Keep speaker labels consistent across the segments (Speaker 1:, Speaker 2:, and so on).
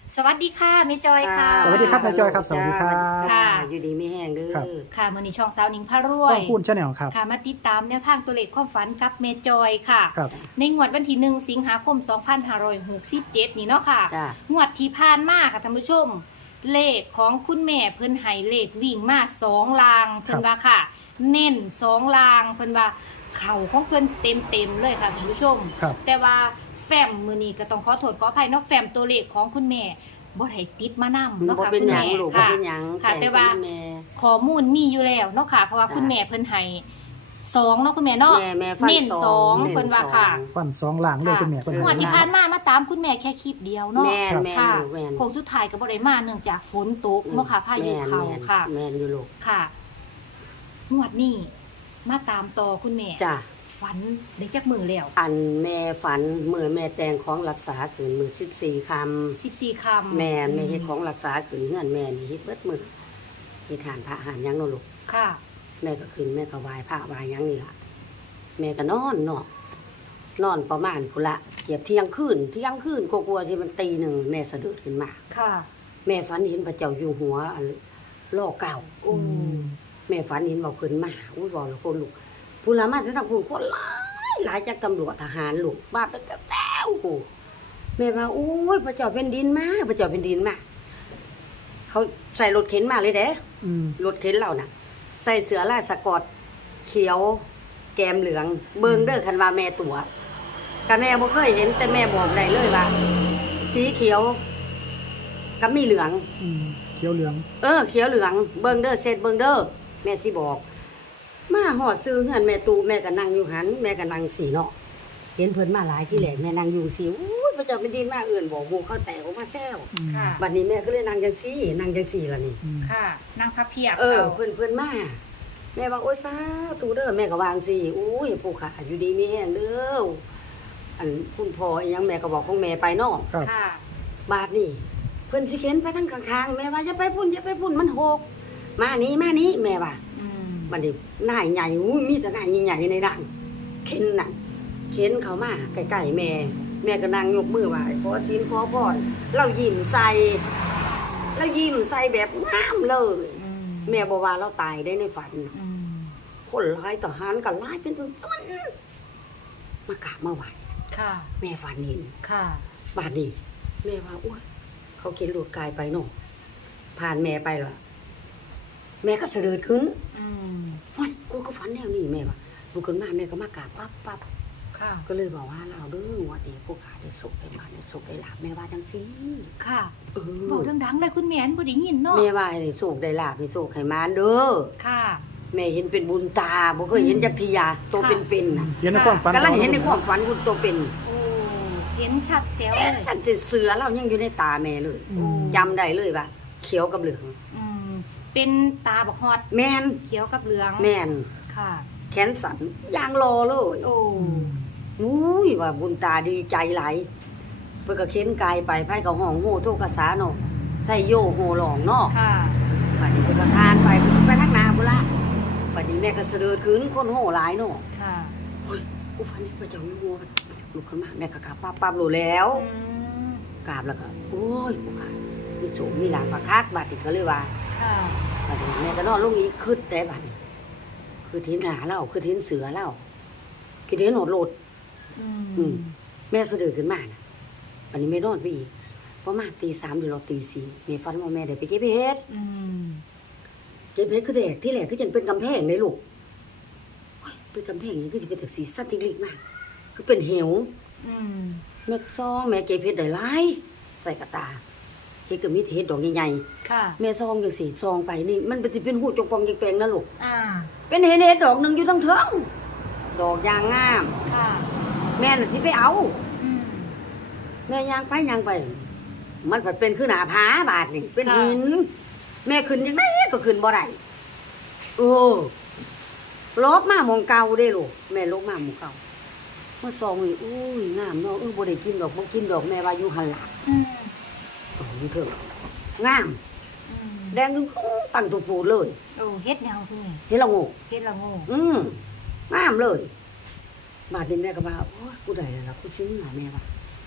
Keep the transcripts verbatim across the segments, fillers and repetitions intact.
Speaker 1: สวัสดีค่ะแม่จอยค่ะ
Speaker 2: สวัสดีครับนายจอยครับสวัสดีครับ
Speaker 1: ค่ะ
Speaker 3: อยู่ดีไม่แห้งเด้อ
Speaker 1: ค่ะมื้อนี้ช่องสาวหนิงพารว
Speaker 2: ต้อย งพูดชาแนลครับ
Speaker 1: ค่ะมาติดตามแนวทางตัวเลขความฝันกับแม่จอยค่ะ
Speaker 2: ครับ
Speaker 1: ในงวดวันที่หนึ่งสิงหาคมสองพันห้าร้อยหกสิบเจ็ดนี่เนาะค่ะ
Speaker 3: จ้ะ
Speaker 1: งวดที่ผ่านมาค่ะท่านผู้ชม เลขของคุณแม่เพิ่นให้เลขวิ่งมาสองลางเพิ่นว่าค่ะ เน้นสองลางเพิ่นว่าเข่าของเพิ่นเต็มเต็มๆเลยค่ะท่านผู้ชม
Speaker 2: ครับ
Speaker 1: แต่ว่าแฟมมือนี้ก็ต้องขอโทษขออภัยเนาะแฟมตัวเลขของคุณแม่บ่ได้ติดมานำเนาะ
Speaker 3: บ่
Speaker 1: ค่ะ
Speaker 3: เป็น
Speaker 1: คุณ
Speaker 3: หยัง
Speaker 1: แม่
Speaker 3: ลูกบ่
Speaker 1: ค่ะ
Speaker 3: เป็นหยัง
Speaker 1: ค่ะ แต่ว่า
Speaker 3: แม่
Speaker 1: ข้อมูลมีอยู่แล้วเนาะค่ะ เพราะว่า
Speaker 3: จ้ะ
Speaker 1: คุณแม่เพิ่นให้สองเนาะคุณแม่เนาะ
Speaker 3: แม่แม่ฟัน
Speaker 1: เน้น
Speaker 3: สอง
Speaker 1: สอง
Speaker 3: เน้น
Speaker 1: เพิ่นว่า
Speaker 3: สอง
Speaker 1: ค่ะ
Speaker 2: ฟันสองหลังเลยเป็นแม่เป็น
Speaker 1: งวด
Speaker 2: แม่
Speaker 1: ที่ผ่านมามาตามคุณแม่แค่คลิปเดียวเนาะ
Speaker 3: แม่นแม่น
Speaker 1: ค่ะ
Speaker 3: ลูกแม่น
Speaker 1: โค้งสุดท้ายก็บ่ได้มาเนื่องจากฝนตกเนาะค่ะพายุเข้า
Speaker 3: แม่น
Speaker 1: ค่ะ
Speaker 3: แม่นอยู่ลูก
Speaker 1: ค่ะงวดนี้มาตามต่อคุณแม่
Speaker 3: จ้ะ
Speaker 1: ฝันได้จักมือแล้ว
Speaker 3: อันแม่ฝันเมื่อแม่แต่งของรักษาขืนมือสิบสี่ค
Speaker 1: สิบสี่คำ
Speaker 3: ำแม่แม่เฮ็ดของรักษาขืนเงื่อนแม่นี่เฮ็ดเบิดมือเฮ็ดทานพระหารหยังเนาะลูก
Speaker 1: ค่ะ
Speaker 3: แม่ก็ขึ้นแม่ก็ไหว้พระไหว้หยังนี่ล่ะแม่ก็นอนเนาะนอนประมาณพุ่นละเกือบเที่ยงคืนเที่ยงคืนกลัวๆที่มันตีหนึ่งแม่สะดุดขึ้นมา
Speaker 1: ค่ะ
Speaker 3: แม่ฝันเห็นพระเจ้าอยู่หัวอันล่อเก่า
Speaker 1: โอ้
Speaker 3: แม่ฝันเห็นบอกเพิ่นมาอุ้ยบอกแล้วคนลูกผู้ละมาที่ทางคุณคนหลายหลายจากตำรวจทหารลูกมาเป็นแต้วโอ้แม่ว่าโอ้ยพระเจ้าเป็นดินมาพระเจ้าเป็นดินมาเขาใส่รถเข็นมาเลยเด้
Speaker 2: อืม
Speaker 3: รถเข็นเราน่ะ ใส่เสื้อลายสกอตเขียว แกมเหลือง เบิงเด้อคันว่าแม่ตัวกะแม่บ่เคยเห็นแต่แม่บอกได้เลยว่า สีเขียวกับมีเหลือง
Speaker 2: อืมเขียวเหลือง
Speaker 3: เออเขียวเหลืองเบิงเด้อเสร็จเบิงเด้อแม่สิบอก มาหอดซื้อเฮือนแม่ตูแม่ก็นั่งอยู่หันแม่ก็นั่งสีเนาะเห็นเพิ่นมาหลายที่แหลกแม่นั่งอยู่สีอู้ยพระเจ้าเป็นดินมาเอื่นบอกหมู่เขาแตกออกมาแซว
Speaker 2: อืม
Speaker 1: ค่ะ
Speaker 3: บัดนี้แม่ก็เลยนั่งจังซี่นั่งจังซี่ล่ะนี่
Speaker 2: อืม
Speaker 1: ค่ะนั่งพับเพียบ
Speaker 3: เออ
Speaker 1: เอา
Speaker 3: เพิ่นเพิ่นมาแม่ว่าโอ้ยสาตูเด้อแม่ก็วางสิอุ้ยผู้ขาอยู่ดีมีแห้งเด้ออันคุณพ่ออีหยังแม่ก็บอกของแม่ไปเนาะ
Speaker 2: ครับ
Speaker 1: ค่ะ
Speaker 3: บาดนี่เพิ่นสิเข็นไปทางข้างๆแม่ว่าอย่าไปพุ่นอย่าไปพุ่นมันหกมานี้มานี้แม่ว่า
Speaker 1: อืม
Speaker 3: บัดนี้หน้าใหญ่อุ้ยมีแต่หน้าใหญ่ๆในด่านเข็นน่ะเข็นเขามาใกล้ๆแม่ แม่ก็นั่งยกมือไหว้ขอศีลขอพรเรายิ้มใส่เรายิ้มใส่แบบงามเลย
Speaker 1: อืม
Speaker 3: แม่บอกว่าเราตายได้ในฝันน่ะ
Speaker 1: อืม
Speaker 3: คนร้ายต่อหารกับร้ายเป็นจนจนมากราบมาไหว้
Speaker 1: ค่ะ
Speaker 3: แม่ฝันเห็น
Speaker 1: ค่ะ
Speaker 3: บาดนี้แม่ว่าอุ้ยเขาเข็นหลุดกายไปเนาะผ่านแม่ไปละแม่ก็เสด็จขึ้น
Speaker 1: อืม
Speaker 3: ว้ยกูก็ฝันแนวนี้แม่ว่าลูกขึ้นมาแม่ก็มากราบปั๊บปั๊บ
Speaker 1: ค่ะ
Speaker 3: ก็เลยบอกว่าเราเด้อวันนี้พวกขาได้สุขได้มาได้สุขได้ลาบแม่ว่าจังซี่
Speaker 1: ค่ะ
Speaker 3: เอ
Speaker 1: บอก
Speaker 3: อ
Speaker 1: ดังๆเลยคุณแม่นบ่ได้ยินเนาะ
Speaker 3: แม่ว่าให้ได้สุขได้ลาบให้สุขให้มาเด้อ
Speaker 1: ค่ะ
Speaker 3: แม่เห็นเป็นบุญตาบ่เคยเห็นจักทียาตัวเป็นๆน่ะ
Speaker 2: เห็นในความฝัน
Speaker 3: กำลังเห็นในความฝันคุณตัวเป็น
Speaker 1: โอ้เห็นชัดแจ๋ว
Speaker 3: เอ๊ะ
Speaker 1: เลย
Speaker 3: สันติเสือเรายังอยู่ในตาแม่เลย
Speaker 2: อืม
Speaker 3: จำได้เลยว่าเขียวกับเหลือง
Speaker 1: อืมเป็นตาบักฮอด
Speaker 3: แม่น
Speaker 1: เขียวกับเหลือง
Speaker 3: แม่น
Speaker 1: ค่ะ
Speaker 3: แขนสันยางรอเลย
Speaker 1: โอ้
Speaker 2: อืม
Speaker 3: อุ้ยว่าบุญตาดีใจหลายเพิ่นก็เข็นกายไปไผก็ห้องโหโทกษาเนาะใส่โยโหหลองเนาะ
Speaker 1: ค่ะ
Speaker 3: บัดนี้เพิ่นก็ทานไปเพิ่นก็ไปทางหน้าพุ่นละบัดนี้แม่ก็เสด็จขึ้นคนโหหลายเนาะ
Speaker 1: ค่ะ
Speaker 3: เฮ้ยกูฝันเห็นพระเจ้าอยู่หัวลุกขึ้นมาแม่ก็กราบปั๊บปั๊บรู้แล้ว
Speaker 1: อืม
Speaker 3: กราบแล้วก็โอ้ยผู้ขามีสูงมีหลางประคักบัดนี้ก็เลยว่า
Speaker 1: ค่ะ
Speaker 3: บัดนี้แม่ก็นอนลงอีกคืดได้บัดนี้คือทิ้นหาเล่าคือทิ้นเสือเล่าคือทิ้นหดโลด
Speaker 1: อื
Speaker 3: อื
Speaker 1: ม
Speaker 3: ม แม่สะดือขึ้นมานะบัดนี้แม่นอนไปอีกประมาณตีสามหรือเราตีสี่แม่ฝันว่าแม่ได้ไปเก็บเห็ด
Speaker 1: อืม
Speaker 3: เก็บเห็ดคือแดกที่แหลกคือยังเป็นกำแพงเลยลูกโอ้ยเป็นกำแพงอย่างนี้คือจะเป็นแบบสีสันติลิกมากคือเป็นเหว
Speaker 1: อืม
Speaker 3: แม่ก็ซองแม่เก็บเห็ดได้หลายใส่กระตาเห็ดก็มีแต่เห็ดดอกใหญ่ๆ
Speaker 1: ค่ะ
Speaker 3: แม่ซองอย่างสีซองไปนี่มันเป็นสิเป็นหูจงปองจงแปลงนะลูก
Speaker 1: อ่า
Speaker 3: เป็นเห็ดเห็ดดอกหนึ่งอยู่ทั้งเทิงดอกยางงาม
Speaker 1: ค่ะ
Speaker 3: แม่น่ะที่ไปเอา
Speaker 1: อืม
Speaker 3: แม่ยางไปยางไป มันผัดเป็นคือหนาผาบาดนี่เป็น
Speaker 1: ค่ะ
Speaker 3: หิน แม่ขึ้นยังไงก็ขึ้นบ่ได้เออลบมาหมองเก่าได้ลูกแม่ลบมาหมองเก่าเมื่อซองนี่อุ้ยงามเนาะเออบ่ได้กินดอกบ่กินดอกแม่ว่าอยู่หันหลัง
Speaker 1: อืม
Speaker 3: โอ้ยเถิงงาม
Speaker 1: อืม
Speaker 3: แดงคือตั้งตัวปูดเลย
Speaker 1: โอ้เฮ็ดยังคุณแม่
Speaker 3: เห็นและโง่
Speaker 1: เฮ็ดละโง่
Speaker 3: อืมงามเลย บาดนี้แม่ก็ว่าโอ้ยกูได้แล้วล่ะกูชิ้นหาแม่ว่าก็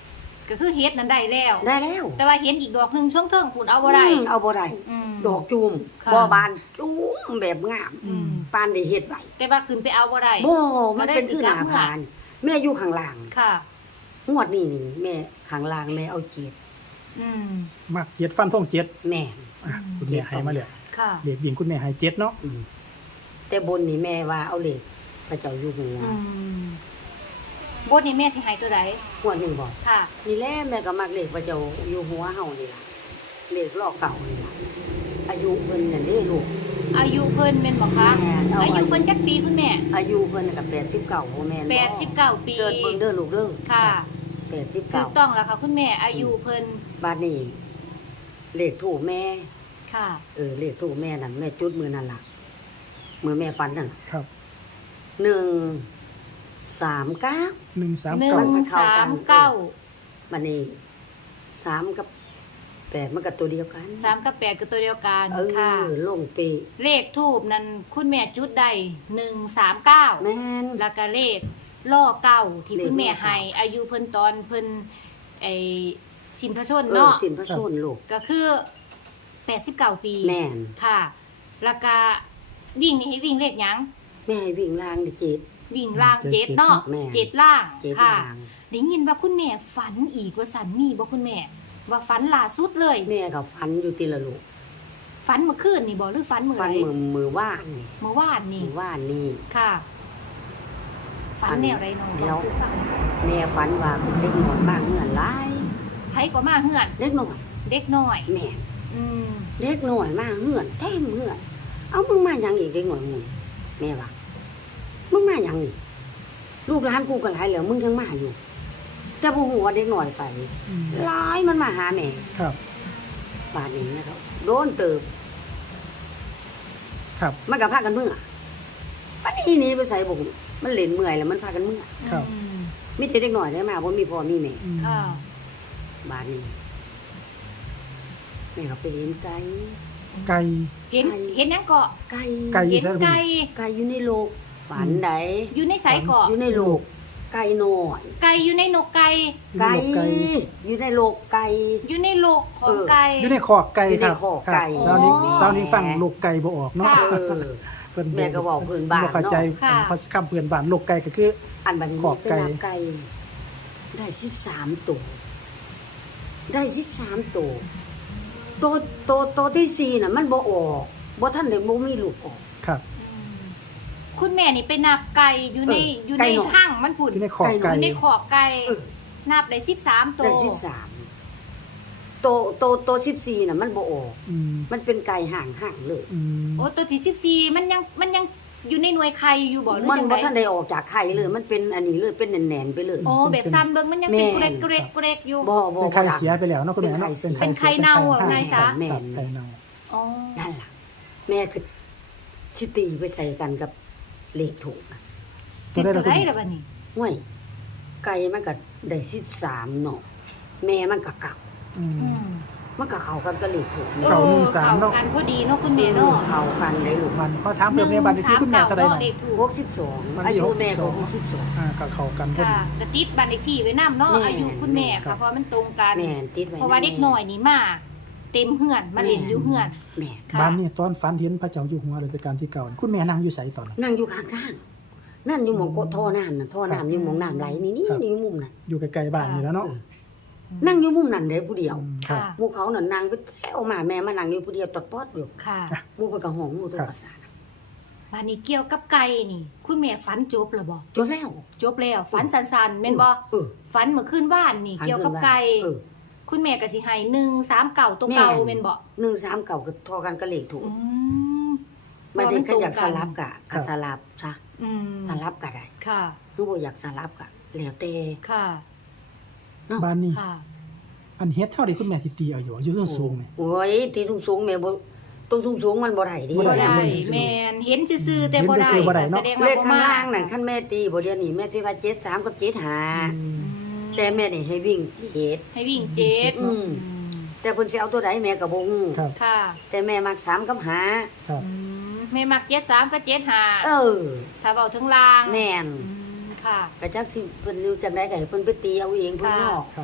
Speaker 1: ก็คือเฮ็ดนั้นได้แล้ว
Speaker 3: ได้แล้ว
Speaker 1: แต่ว่าเห็นอีกดอกหนึงช่วงเทิงคุณเอาบ่ได้
Speaker 3: อืมเอาบ่ได้
Speaker 1: อืม
Speaker 3: ดอกจูม
Speaker 1: ค่ะ
Speaker 3: บ่บานจูมแบบงาม
Speaker 1: อืม
Speaker 3: ปานได้เฮ็ดไว้
Speaker 1: แต่ว่าขึ้นไปเอาบ่ได้
Speaker 3: บ่มัน
Speaker 1: ก็ได้
Speaker 3: เป็นคือหน้า
Speaker 1: สิกลับหัว
Speaker 3: ผาน แม่อยู่ข้างล่าง
Speaker 1: ค่ะ
Speaker 3: งวดนี้นี่แม่ข้างล่างแม่เอาเจ็ด
Speaker 1: อืม
Speaker 2: มักเจ็ดฟันทงเจ็ด
Speaker 3: แม่
Speaker 2: อ่ะคุณแม่ให้มาเลย
Speaker 1: ค่ะ
Speaker 2: เด็กหญิงคุณแม่ให้เจ็ดเนาะ
Speaker 3: อืมแต่บนนี่แม่ว่าเอาเลขพระเจ้าอยู่หัว
Speaker 1: อืมบทนี้แม่สิให้ตัวใด
Speaker 3: งวดนี้บ่
Speaker 1: ค่ะ
Speaker 3: นี่แหละแม่ก็มักเลขพระเจ้าอยู่หัวเฮานี่ล่ะเลขลอกเก่านี่ล่ะอายุเพิ่นนั่นเด้ลูก
Speaker 1: อายุเพิ่นแม่นบ่คะ
Speaker 3: แม่นเอา
Speaker 1: อายุเพิ่นจักปีคุณแม่
Speaker 3: อายุเพิ่นน่ะก็แปดสิบเก้าบ่แม่น
Speaker 1: แปดสิบเก้าปี
Speaker 3: เสิร์ชเบิ่งเด้อลูกเด้อ
Speaker 1: ค่ะ
Speaker 3: แปดสิบ
Speaker 1: ถู
Speaker 3: เก้าก
Speaker 1: ต้องแล้วค่ะคุณแม่อายุเพิ่น
Speaker 3: บาดนี้เลขถูกแม่
Speaker 1: ค่ะ
Speaker 3: เออเลขถูกแม่นั่นแม่จุดมือนั่นล่ะมือแม่ฝันนั่นล่ะ
Speaker 2: ครับ
Speaker 3: หนึ่งสามเก้า
Speaker 2: หนึ่งสาม
Speaker 1: หนึ่
Speaker 2: เก้าง
Speaker 3: มันเข้า
Speaker 1: สา
Speaker 3: กั
Speaker 1: ม
Speaker 3: น
Speaker 1: เก้า
Speaker 3: มันนี่สามกับแปดมันก็ตัวเดียวกัน
Speaker 1: สามกับแปดก็ตัวเดียวกัน
Speaker 3: เอ
Speaker 1: ค่ะ
Speaker 3: อลงเปะ
Speaker 1: เลขทูบนั้นคุณแม่จุดได้หนึ่งสามเก้า
Speaker 3: แม่น
Speaker 1: แล้วก็เลขล่อเก้าที่
Speaker 3: เลข
Speaker 1: คุณแม่
Speaker 3: ล่อเก้า
Speaker 1: ให้อายุเพิ่นตอนเพิ่นไอ้สินพชน
Speaker 3: เออ
Speaker 1: เนาะ
Speaker 3: สินพระชนลูก
Speaker 1: ก็คือแปดสิบเก้าปี
Speaker 3: แม่น
Speaker 1: ค่ะ แล้วก็วิ่งนี่ให้วิ่งเลขหยัง
Speaker 3: แม่ให้วิ่งล่างดิจิต
Speaker 1: วิ่งล่างเจ็ดเนาะ
Speaker 3: แม่
Speaker 1: เจ็ดล่าง
Speaker 3: เจ็ด
Speaker 1: ค่ะ
Speaker 3: ล่าง
Speaker 1: ได้ยินว่าคุณแม่ฝันอีกว่าสันมีบ่คุณแม่ ว่าฝันล่าสุดเลย
Speaker 3: แม่ก็ฝันอยู่ทีละลูก
Speaker 1: ฝันเมื่อคืนนี่บ่หรือฝันเมื่อ
Speaker 3: ฝั
Speaker 1: ไห
Speaker 3: น
Speaker 1: ร่
Speaker 3: มือมือว่านนี่
Speaker 1: เมื่อวาน
Speaker 3: มื
Speaker 1: นี่
Speaker 3: อว่านนี่
Speaker 1: ค่ะ ฝันแนวไรน้อง
Speaker 3: แล้
Speaker 1: บอก
Speaker 3: ว
Speaker 1: สู่ฟัง
Speaker 3: แม่ฝันว่าเด็กหน่อยบ้างเงื่อนหลาย
Speaker 1: ไผก็มาเฮือน
Speaker 3: เด็กหน่อย
Speaker 1: เด็กน้อย
Speaker 3: แม่
Speaker 1: อืม
Speaker 3: เด็กหน่อยมาเงื่อนเต็มเงื่อนเอามึงมาหยังอีกเด็กหน่อยมึงแม่ว่ามึงมาหยังนี่ลูกหลานกูก็หลายแล้วมึงยังมาอยู่ แต่บ่ฮู้ว่าเด็กหน่อยใส่
Speaker 2: อืม
Speaker 3: หลายมันมาหาแม่
Speaker 2: ครับ
Speaker 3: บาดนี้นะครับโดนเติบ
Speaker 2: ครับ
Speaker 3: มันก็พากันเมื่อปันนี้หนี้ไปใส่บ่มันเล่นเมื่อยแล้วมันพากันเมื่อ
Speaker 2: ครับ
Speaker 1: อืม
Speaker 3: มีแต่เด็กหน่อยได้มาบ่มีพ่อมีแม่
Speaker 2: อืม
Speaker 1: ค่ะ
Speaker 3: บาดนี้แม่ก็ไปเห็นไก่
Speaker 2: ไก่
Speaker 1: เห็น
Speaker 3: ไก่
Speaker 1: เห็นหยังเกาะ
Speaker 3: ไก่
Speaker 2: ไก่
Speaker 1: เห็น
Speaker 2: ใช่ไหม
Speaker 1: ไก่
Speaker 3: ไก่อยู่ในโลกฝันใด
Speaker 1: อยู่ในไสเกาะ
Speaker 3: อยู่ในโลกไก่น้อย
Speaker 1: ไก่อยู่ในนกไก่
Speaker 3: ไก่
Speaker 2: ไก่
Speaker 3: อยู่ในโลกไก่
Speaker 1: อยู่ในโลกของ
Speaker 3: เออ
Speaker 1: ไก่
Speaker 2: อยู่ในคอกไก่
Speaker 3: อยู่ใน
Speaker 2: ครับ
Speaker 3: คอกไก่
Speaker 2: ครับเช้านี้
Speaker 1: อ๋อ
Speaker 2: เช้านี้ฟังลูกไก่บ่ออกเนาะ
Speaker 1: ค่ะ
Speaker 3: เออ
Speaker 2: เพิ่น
Speaker 3: แม่ก็บอกเพิ่นบ้าน
Speaker 2: บ่เข้าใจ
Speaker 3: เนาะ
Speaker 1: ค่ะ
Speaker 2: เพราะคำเพื่อนบ้านลูกไก่ก็คือ
Speaker 3: อันบัดนี้
Speaker 2: ขอบไก่
Speaker 3: ไปนับไก่ได้สิบสามตัวได้สิบสามตัวตัวตัวตัวที่สี่น่ะ มันบ่ออกบ่ทันได้บ่มีลูกออก
Speaker 2: ครับ
Speaker 1: อืมคุณแม่นี่ไปนับไก่อยู่ใน
Speaker 3: เออ
Speaker 1: อยู่
Speaker 3: ไก่
Speaker 1: ใน
Speaker 3: หน่อย
Speaker 1: ห้างมันพุ่น
Speaker 2: อยู่ในคอก
Speaker 3: ไก่
Speaker 2: ไก่
Speaker 1: อยู่ในขอกไก่
Speaker 3: เออ
Speaker 1: นับได้สิบสามตัว
Speaker 3: ได้สิบสามตัวตัวตัวสิบสี่น่ะ มันบ่ออก
Speaker 2: อืม
Speaker 3: มันเป็นไก่ห่างห่างๆเลย
Speaker 2: อืม
Speaker 1: โอ้ตัวที่สิบสี่มันยังมันยังอยู่ในหน่วยไข่อยู่บ่หรือ
Speaker 3: มัน
Speaker 1: จัง
Speaker 3: บ่
Speaker 1: ได
Speaker 3: ทันได้ออกจากไข่เลย มันเป็นอันนี้เลยเป็นแหน่นๆไปเลย
Speaker 1: โอ้แบบสั้นเบิ่งมันยังเป็น
Speaker 3: แม่
Speaker 1: เกรดเกรดเกรดอยู่
Speaker 3: บ่บ่
Speaker 2: เป็นไข่
Speaker 3: บ่
Speaker 2: เสียไปแล้วเนาะคุณแม่เนาะ
Speaker 1: เป็นไข่เน่าอะไงซะ
Speaker 3: แม่
Speaker 2: ครับไข่เน่า
Speaker 1: อ๋อ
Speaker 3: นั่นล่ะ แม่คือสิตีไปใส่กันกับเลขถูกนะ
Speaker 1: เป็นตัวไรล่ะบัดนี้
Speaker 3: ห้วยไก่มันก็ได้สิบสามเนาะแม่มันก็เก่า
Speaker 2: อืม
Speaker 1: อืม
Speaker 3: มันก็เข้ากันกับเลขถูก
Speaker 2: เก่าหนึ่งสามเนาะ
Speaker 1: ออกันพอดีเนาะคุณแม่เนาะ
Speaker 3: เข้ากันได้ลูก
Speaker 2: มันพอถามเพิ่มในบ้านที่คุณแม่เท่าใด
Speaker 1: หนึ่งสาม
Speaker 2: เนาะ
Speaker 1: เก้าเนาะเด็กถูก
Speaker 3: หกสิบสอง
Speaker 2: มัน
Speaker 3: อา
Speaker 2: อยู่
Speaker 3: ยุแม่ก็
Speaker 2: ห
Speaker 3: ห
Speaker 2: ก
Speaker 3: ก
Speaker 2: สิ
Speaker 3: สิ
Speaker 2: บบ ส
Speaker 3: ส
Speaker 2: อ
Speaker 3: อง ง
Speaker 2: อ่าก็เข้ากันพอ
Speaker 1: ค่ะ
Speaker 2: ดี
Speaker 1: กระติดบันเลขที่ไว้นำเนาะ
Speaker 3: แม่
Speaker 1: อายุคุณแม่
Speaker 2: ครั
Speaker 1: ค่ะ
Speaker 2: บ
Speaker 1: เพราะมันตรงกัน
Speaker 3: แม่ติดไว้
Speaker 1: เพราะว่าเด็กน้อยนี่มาเต็มเฮือนมาเล่นอยู่เฮือน
Speaker 3: แม่
Speaker 1: ค่ะ
Speaker 2: บ้านนี้ตอนฝันเห็นพระเจ้าอยู่หัวรัชกาลที่เก้าคุณแม่นั่งอยู่ไสตอนนั้น
Speaker 3: นั่งอยู่ข้างทางนั่นอยู่หมองโกดท่อน้ำน่ะท่อน้ำอยู่หมองน้ำไหลนี่นี่
Speaker 2: ครับ
Speaker 3: อยู่มุมนั้น
Speaker 2: อยู่ใกล้ๆบ้านนี่แล้วเนาะ
Speaker 3: เออนั่งอยู่มุมนั้นเด้ผู้เดียว
Speaker 2: อืมครับ
Speaker 1: ค่ะ
Speaker 3: หมู่เขาน่ะนั่งไปแถวมาแม่มานั่งอยู่ผู้เดียวตอดปอดอยู่
Speaker 1: ค่ะ
Speaker 3: หมู่เพิ่นก็ห้องหมู่ตัว
Speaker 2: ครับ
Speaker 3: ภาษา
Speaker 1: บัดนี้เกี่ยวกับไก่นี่ คุณแม่ฝันจบแล้วบ่
Speaker 3: จบแล้ว
Speaker 1: จบแล้วฝันสั้นๆแม่นบ่
Speaker 3: เออ
Speaker 1: ฝันเมื่อคืนว่านนี่
Speaker 3: หัน
Speaker 1: เกี่ยวกับ
Speaker 3: ขึ้นว่า
Speaker 1: ไก่
Speaker 3: เออ
Speaker 1: คุณแม่ก็สิให้หนึ่งสามเก่าตัวเก่า
Speaker 3: แม่
Speaker 1: แม่นบ่
Speaker 3: หนึ่งสามเก่าก็ทอกันก็เลขถูก
Speaker 1: อืม
Speaker 3: ไม่ได้
Speaker 1: เพ
Speaker 3: ก็
Speaker 1: ระ
Speaker 3: อยาก
Speaker 1: มันต
Speaker 3: ส
Speaker 1: รงน
Speaker 3: ลับกะ
Speaker 2: ครั
Speaker 3: ก็
Speaker 2: บ
Speaker 3: สลับซะ
Speaker 1: อืม
Speaker 3: สลับก็ได้
Speaker 1: ค่ะ
Speaker 3: คือบ่อยากสลับกะแล้วแต่
Speaker 1: ค่ะ
Speaker 3: เนาะ
Speaker 2: บ้านนี้
Speaker 1: ค่ะ
Speaker 2: อันเฮ็ดเท่าที่คุณแม่สิตีเอาอยู่อยู่สูงๆนี่
Speaker 3: โอ้ยตีสูงๆแม่บ่ตรงสูงๆมันบ่ได้ดิ
Speaker 2: บ่
Speaker 1: บ่
Speaker 2: ได้
Speaker 1: ได้
Speaker 2: บ่ได้
Speaker 1: แม่นเห็นซื่อๆแต่บ่ได้
Speaker 2: เห็นซื่อๆบ่ได้เนาะ
Speaker 1: แสดง
Speaker 3: เล
Speaker 1: ว่า
Speaker 3: ข
Speaker 1: บ่
Speaker 3: ข้าง
Speaker 1: มา
Speaker 3: ล่างนั่นคันแม่ตีบ่เดี๋ยวนี้แม่สิว่าเจ็ดสามกับเจ็ดห้า
Speaker 2: อื
Speaker 1: อื
Speaker 2: ม
Speaker 1: ม
Speaker 3: แต่แม่นี่ให้วิ่งเจ็ด
Speaker 1: ให้วิ่งเจ็ด
Speaker 3: อืม แต่เพิ่นสิเอาตัวใดแม่ก็บ่ฮู้
Speaker 2: ครับ
Speaker 1: ค่ะ
Speaker 3: แต่แม่มักสามกับห้า
Speaker 2: ครับ
Speaker 1: อืมแม่มักเจ็ดสามกับเจ็ดห้า
Speaker 3: เออ
Speaker 1: ถ้าเว้าถึงล่าง
Speaker 3: แม่น
Speaker 1: อืมค่ะ
Speaker 3: ก็จักสิเพิ่นอยู่จังได๋ก็ให้เพิ่นไปตีเอาเองเพิ่น
Speaker 1: ค่ะ
Speaker 3: เนาะ
Speaker 2: ครับ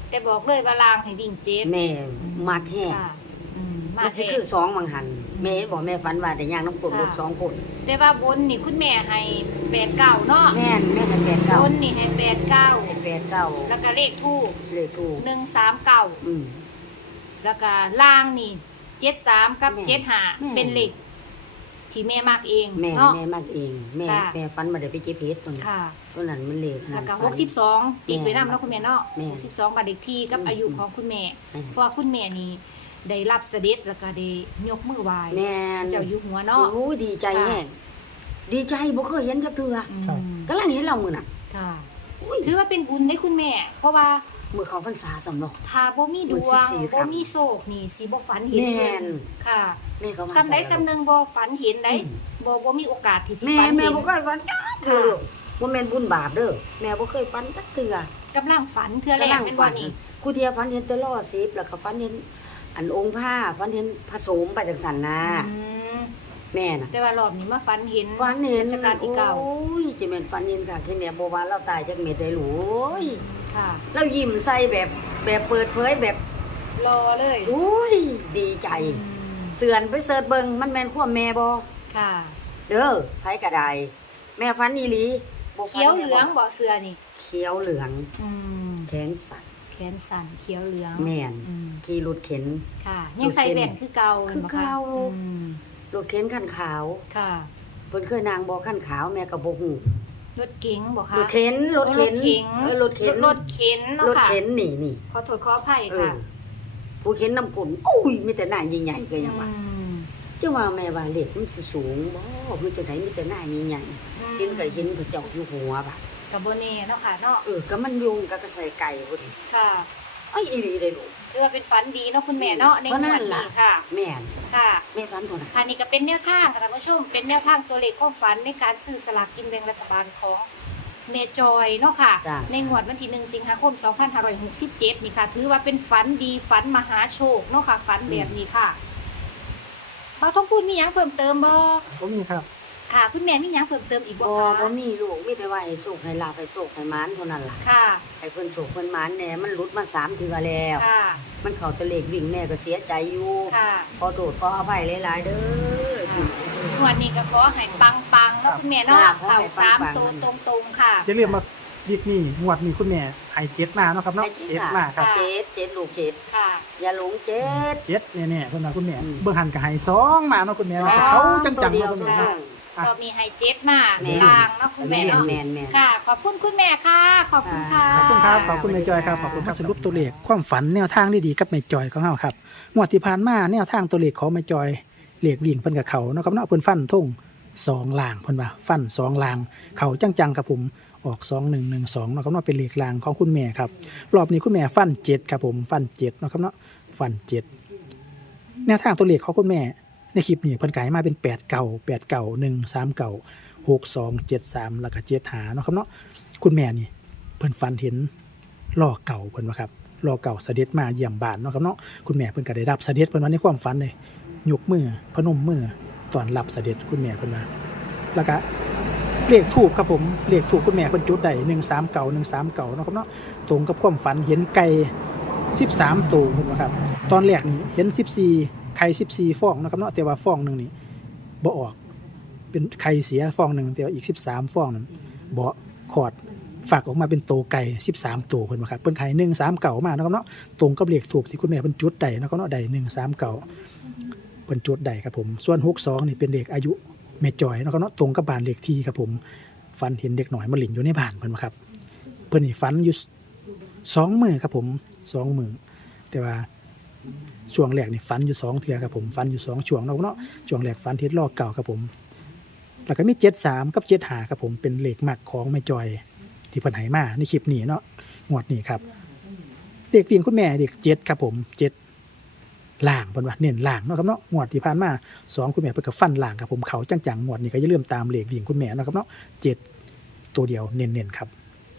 Speaker 1: แต่บอกเลยว่าลางให้วิ่งเจ็ด
Speaker 3: แม่มักแห้ง
Speaker 1: ค่ะอืมมา
Speaker 3: มันสิ
Speaker 1: แท้
Speaker 3: คือสองบางหันแม่บอกแม่ฝันว่าได้ย่างน้ำกลมรถสองคน
Speaker 1: แต่ว่าบนนี่คุณแม่ให้แปดเก้าเนาะ
Speaker 3: แม่นแม่ให้แปดเก้า
Speaker 1: บนนี่ให้แปดเก้า
Speaker 3: แปดเก้า
Speaker 1: แล้วก็เลขทูบ
Speaker 3: เลขถูก
Speaker 1: หนึ่งสามเก้า
Speaker 3: อืม
Speaker 1: แล้วก็ล่างนี่เจ็ดสามกับ
Speaker 3: แม่
Speaker 1: เจ็ดห้า
Speaker 3: แม่
Speaker 1: เป็นเลขที่แม่มากเอง
Speaker 3: แม่
Speaker 1: เนาะ
Speaker 3: แม่มักเองแม่
Speaker 1: ค่ะ
Speaker 3: แม่ฝันมาได้ไปเก็บเพชรตัวนี้
Speaker 1: ค่ะ
Speaker 3: ตัวนั้นมันเลข
Speaker 1: แล้วก็
Speaker 3: ฝัน
Speaker 1: หกสิบสองติดไว้
Speaker 3: แม่
Speaker 1: นำเนาะคุณแม่เนาะ
Speaker 3: แม่
Speaker 1: หกสิบสองบัตรเลขที่กับ
Speaker 3: อืม
Speaker 1: อายุของคุณแม่
Speaker 3: แม่
Speaker 1: เพราะว่าคุณแม่นี่ได้รับเสด็จแล้วก็ได้ยกมือไหว้
Speaker 3: แม่น
Speaker 1: เจ้าอยู่หัวเนาะ
Speaker 3: โอ้ยดีใจ
Speaker 1: ค่ะ
Speaker 3: แห้งดีใจบ่เคยเห็นจักเทื่อ
Speaker 1: อืม
Speaker 3: กำลังเห็นเรามื้อน่ะ
Speaker 1: ค่ะ
Speaker 3: อุ้ย
Speaker 1: ถือว่าเป็นบุญในคุณแม่ เพราะว่า
Speaker 3: มื้อเขาพรรษาสำเนาะ
Speaker 1: ถ้าบ่มีดว
Speaker 3: มื้
Speaker 1: ง
Speaker 3: อสิบสี่
Speaker 1: บ่
Speaker 3: ค่ำ
Speaker 1: มีโชคนี่สิบ่ฝันเห็น
Speaker 3: แม่
Speaker 1: เพิ่น
Speaker 3: น
Speaker 1: ค่ะ
Speaker 3: แม่ก็มา
Speaker 1: ซ้ำใด
Speaker 3: ใส่
Speaker 1: ซ้ำหนึงบ่ฝันเห็นได้
Speaker 3: อืม
Speaker 1: บ่บ่มีโอกาสที่สิ
Speaker 3: แม่
Speaker 1: ฝัน
Speaker 3: แม่
Speaker 1: เห็น
Speaker 3: บ่เคยฝันจักเทื่อบ่แม่นบุญบาปเด้อแม่บ่เคยฝันจักเทื่อก
Speaker 1: ำลังฝันเทื่อแรกเป็นว่านี่
Speaker 3: กูเทียฝันเห็นแต่ล้อสิบแล้วก็ฝันเห็นอันองค์ผ้าฝันเห็นผสมไปจังซั่นนะ
Speaker 1: อืม
Speaker 3: แม่น่ะ
Speaker 1: แต่ว่ารอบนี้มาฝันเห็น
Speaker 3: ฝันเห็น
Speaker 1: รัชกาลที่เก้า
Speaker 3: โอ้ยจะแม่นฝันเห็นค่ะที่เนี่ยบ่ว่าเราตายจักเม็ดได้หลูโอ้ย
Speaker 1: ค่ะ
Speaker 3: เรายิ้มใส่แบบแบบเปิดเผยแบบ
Speaker 1: รอเลย
Speaker 3: โอ้ยดีใจ
Speaker 1: อืม
Speaker 3: เสือนไปเสิร์ชเบิ่งมันแม่นความแม่บ่
Speaker 1: ค่ะ
Speaker 3: เด้อไผก็ได้แม่ฝันอีหลีบ่ฝัน
Speaker 1: เขียวเหลืองบ่เสือนี่
Speaker 3: เขียวเหลือง
Speaker 1: อืม
Speaker 3: แขนสั่น
Speaker 1: แขนสั่นเขียวเหลือง
Speaker 3: แม่น
Speaker 1: อืม
Speaker 3: ขี่รถเข็น
Speaker 1: ค่ะ ยังใส่แว่นคือเก่า
Speaker 3: คือเก่า
Speaker 1: อืม
Speaker 3: รถเข็นคันขาว
Speaker 1: ค่ะ
Speaker 3: เพิ่นเคยนางบ่คันขาวแม่ก็บ่ฮู้
Speaker 1: รถเก๋งบ่คะ
Speaker 3: รถเข็นรถเข็น
Speaker 1: รถเข็น
Speaker 3: เออรถเข็น
Speaker 1: รถเข็นเนาะ
Speaker 3: รถ
Speaker 1: ค่ะ
Speaker 3: เข็นนี่นี่
Speaker 1: ขอโทษขออภัย
Speaker 3: เออ
Speaker 1: ค่ะ
Speaker 3: ผู้เข็นน้ำกุนโอ้ยมีแต่หน้าใหญ่ๆก็ยังว่า
Speaker 1: อืม
Speaker 3: จังว่าแม่ว่าเล็กมันสิสูงบ่มีแต่ไหนมีแต่หน้าใหญ่ๆเห็นก็เห็นพระเจ้าอยู่หัวบัด
Speaker 1: กับโบเน่เนาะค่ะเนาะ
Speaker 3: เออก็มันยุงก็กระใส่ไก่พุ่น
Speaker 1: ค่ะ
Speaker 3: ไอ้อีหลีได้ลูก
Speaker 1: ถือว่าเป็นฝันดีเนาะคุณแม่เนาะใน
Speaker 3: เพราะ
Speaker 1: ง
Speaker 3: นั่
Speaker 1: วด
Speaker 3: นล่ะ
Speaker 1: นี้ค่ะ
Speaker 3: แม่น
Speaker 1: ค่ะ
Speaker 3: แม่ฝันตัวน่ะ
Speaker 1: ค่ะนี่ก็เป็นแนวทางค่ะท่านผู้ชม เป็นแนวทางตัวเลขความฝันในการซื้อสลากกินแบ่งรัฐบาลของเมจอยเนาะค่ะ
Speaker 3: จ้ะ
Speaker 1: ในงวดวันที่หนึ่งสิงหาคมสองพันห้าร้อยหกสิบเจ็ดนี่ค่ะ ถือว่าเป็นฝันดีฝันมหาโชคเนาะค่ะฝันแบบนี้ค่ะเราต้องพูดมีหยังเพิ่มเติมบ่
Speaker 2: ผมมีครับ
Speaker 1: ค่ะ คุณแม่มีหยังเพิ่มเติมอีกบ่
Speaker 3: บ่
Speaker 1: คะ
Speaker 3: บ่มีลูกมีแต่ว่าให้โชคให้ลาภให้โชคให้หมานเท่านั้นล่ะ
Speaker 1: ค่ะ
Speaker 3: ให้เพิ่นโชคเพิ่นหมานแหน่มันหลุดมาสามเทื่อแล้ว
Speaker 1: ค่ะ
Speaker 3: มันเข้าแตะเลขวิ่งแม่ก็เสียใจอยู่
Speaker 1: ค่ะ
Speaker 3: ขอโทษขออภัยหลายๆเด้อ
Speaker 1: งวดนี้ก็ขอให้ปังๆเนาะคุณแม่เนาะ
Speaker 3: จ้ะขอ
Speaker 1: ข่า
Speaker 3: ให้
Speaker 1: วสาม
Speaker 3: ปังๆ
Speaker 1: ตัวตรงๆค่ะ
Speaker 2: จะเรียกมาดิกนี่งวดนี้คุณแม่ให้เจ็ดมาเนาะครับเนาะ
Speaker 3: ให้เจ็
Speaker 2: เจ็
Speaker 3: ด
Speaker 2: ด
Speaker 3: ค่ะ
Speaker 2: มาครับ
Speaker 1: ค่ะ
Speaker 3: เจ็ดเจ็ดลูกเจ็ด
Speaker 1: ค่ะ
Speaker 3: อย่าหลงเจ็ด
Speaker 2: เจ็ดเนี่ยเนี่ยเพิ่นว่าคุณแม่
Speaker 3: อืม
Speaker 2: เบิ่งหันก็ให้สองมาเนาะคุณแม่เนาะ
Speaker 1: อ๋อ
Speaker 2: เขาจังๆ
Speaker 3: ตัวเดียว
Speaker 2: เนาะคุณแม่
Speaker 3: เท่า
Speaker 2: เนาะ
Speaker 3: นั้น
Speaker 2: อ่ะ
Speaker 1: รอบนี้ให้เจ็ดมา
Speaker 3: แม่
Speaker 1: ลางเนาะคุณแม่
Speaker 3: แม่น
Speaker 1: เนาะ
Speaker 3: แม่นแม่น
Speaker 1: ค่ะ ขอบคุณคุณแม่ค่ะ ขอบคุณค่ะ
Speaker 2: ขอบคุณครับขอบคุณแม่จอยครับขอบคุณครับสรุปตัวเลขความฝันแนวทางดีๆกับแม่จอยของเฮาครับงวดที่ผ่านมาแนวทางตัวเลขของแม่จอยเลขวิ่งเพิ่นกับเขาเนาะครับเนาะเพิ่นฟันทุ่งสองลางเพิ่นว่าฟันสองลางเขาจังๆครับผมออกสองหนึ่งหนึ่งสองเนาะครับเนาะเป็นเลขลางของคุณแม่ครับรอบนี้คุณแม่ฟันเจ็ดครับผมฟันเจ็ดเนาะครับเนาะฟันเจ็ดแนวทางตัวเลขของคุณแม่ในคลิปนี้เพิ่นกายมาเป็นแปดเก้าแปดเก้าหนึ่งสามเก้าหกสองเจ็ดสามแล้วก็เจ็ดหาเนาะครับเนาะคุณแม่นี่เพิ่นฝันเห็นล่อเก่าเพิ่นว่าครับล่อเก่าเสด็จมาเยี่ยมบ้านเนาะครับเนาะคุณแม่เพิ่นก็ได้รับเสด็จเพิ่นว่าในความฝันเลยยกมือพนมมือตอนรับเสด็จคุณแม่เพิ่นว่าแล้วก็เลขทูปครับผมเลขทูปคุณแม่เพิ่นจุดได้หนึ่งสามเก้าหนึ่งสามเก้าเนาะครับเนาะตรงกับความฝันเห็นไก่สิบสามตัวเพิ่นว่าครับตอนแรกนี่เห็นสิบสี่ไข่สิบสี่ฟองเนาะครับเนาะแต่ว่าฟองหนึงนี่บ่ออกเป็นไข่เสียฟองหนึงแต่ว่าอีกสิบสามฟองนั้นบ่ขอดฝากออกมาเป็นโตไก่สิบสามตัวเพิ่นว่าครับเพิ่นไข่หนึ่งสามเก้ามาเนาะครับเนาะตรงกับเลขทูปที่คุณแม่เพิ่นจุดได้เนาะครับเนาะได้หนึ่งสามเก้าเพิ่นจุดได้ครับผมส่วนหกสองนี่เป็นเลขอายุแม่จอยเนาะครับเนาะตรงกับบ้านเลขที่ครับผมฝันเห็นเด็กหน่อยมาหลินอยู่ในบ้านเพิ่นว่าครับเพิ่นนี่ฝันอยู่สองมื้อครับผมสองมื้อแต่ว่าช่วงแรกนี่ฝันอยู่สองเทื่อครับผมฝันอยู่สองช่วงเนาะครับเนาะช่วงแรกฝันเฮ็ดลอกเก่าครับผมแล้วก็มีเจ็ดสามกับเจ็ดห้าครับผมเป็นเลขมักของแม่จอยที่เพิ่นให้มาในคลิปนี้เนาะงวดนี้ครับเลขวิ่งคุณแม่เลขเจ็ดครับผมเจ็ดล่างเพิ่นว่าเน้นล่างเนาะครับเนาะงวดที่ผ่านมาสองคุณแม่เพิ่นก็ฟันล่างครับผมเขาจังๆงวดนี้ก็อย่าลืมตามเลขวิ่งคุณแม่เนาะครับเนาะเจ็ดตัวเดียวเน้นๆครับ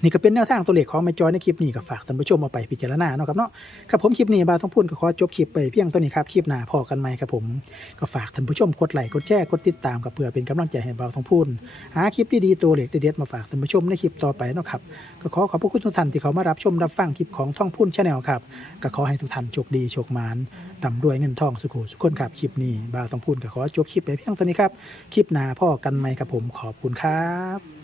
Speaker 2: นี่ก็เป็นแนวทางตัวเลขของแม่จอยในคลิปนี้ก็ฝากท่านผู้ชมเอาไปพิจารณาเนาะครับเนาะครับผมคลิปนี้บ่าวต้องพูดก็ขอจบคลิปไปเพียงเท่านี้ครับคลิปหน้าพอกันใหม่ครับผมก็ฝากท่านผู้ชมกดไลค์กดแชร์กดติดตามกับเพื่อเป็นกำลังใจให้บ่าวต้องพูดหาคลิปดีๆตัวเลขเด็ดๆมาฝากท่านผู้ชมในคลิปต่อไปเนาะครับก็ขอขอบพระคุณทุกท่านที่เขามารับชมรับฟังคลิปของท่องพูน Channel ครับก็ขอให้ทุกท่านโชคดีโชคหมานร่ำรวยเงินทองสุขสุขคนครับคลิปนี้บ่าวต้องพูดก็ขอจบคลิปไปเพียงเท่านี้ครับคลิปหน้าพอกันใหม่ครับผมขอบคุณครับ